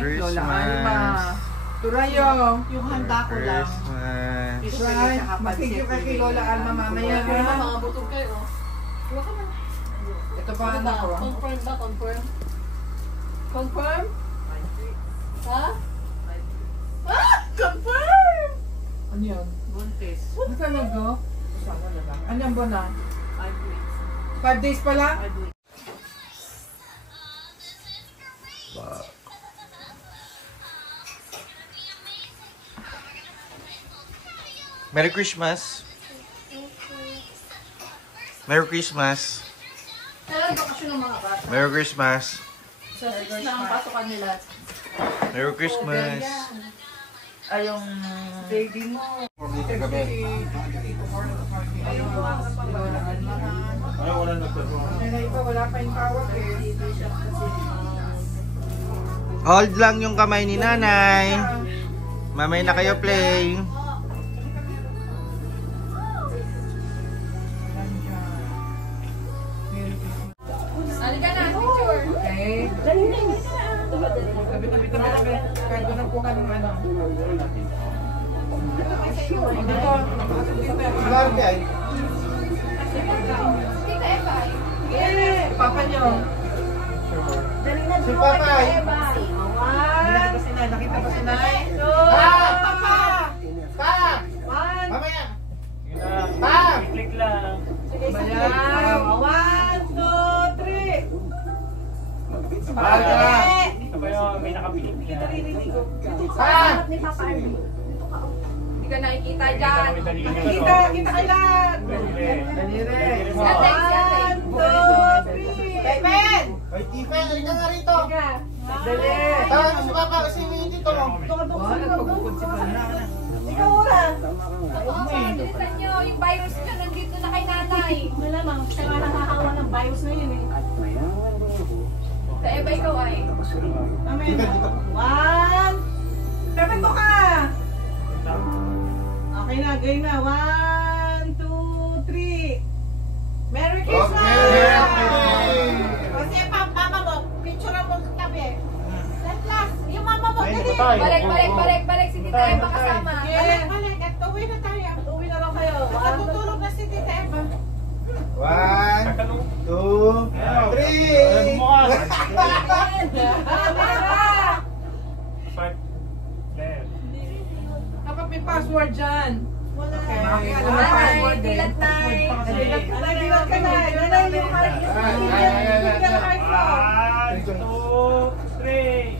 Lola Alma. Turayo. Yung handa ko lang. Right. Mag-thank you kay Lola Alma mamaya. Mga butog kayo. Wala ka na. Ito pa anak ko. Confirm ba? Confirm? Confirm? Ha? Confirm! Ano yun? Buntis. Ano ka nag-go? Ano yung buwan na? 5 weeks. 5 days pa lang? 5 weeks. Merry Christmas! Merry Christmas! Kailan bakasyon ng mga bata? Merry Christmas! Sa 6 na ang pasukan nila. Merry Christmas! Ay, yung baby mo. Wala pa yung tawag eh. Hold lang yung kamay ni nanay. Mamay na kayo play. Halika na, picture. Okay. Tabi. Kahit doon ang kuha ng ano. Dito. Tita Eva. Papa nyo. Si Papay. Nakita ba si Nay? Papa! Pa! One. Mamaya! Pa! Click lang. Bayaw. 1, 2, 3. Ito ba yung may nakapilip niya? Pa! Ni Papa Arby. Hindi ka nakikita dyan. Kita kailan. Dalire. 1, 2, 3. Pepen! Ay, Tipen, halika nga rito. Dali. Tawag mo si Papa kasi may dito mo. Nagpagpupod si Pana. Ikaw ura. Bilisan nyo, yung virus nyo nandito na kay nanay. Malamang, siya nga nakakawa ng virus na yun eh. Sa Eva ikaw ay. Amen. 1. Pepen mo ka! Okay na, game na. 1, 2, 3. Merry Christmas! Kasi mama mo, picture mo sa tabi. Last, yung mama mo, Ay, dali. hindi pa tayo. Balik si Tita Eva kasama. Balik. At uwi na tayo. Uwi na lang kayo. Natutulog na si Tita Eva. 1, 2, 3. Dapat may password dyan. Wala. Okay, ano Nay, may password eh? dilat, Nay. Dilat ka na. Nanay, yung card. Yung card mo. 1, 2, 3.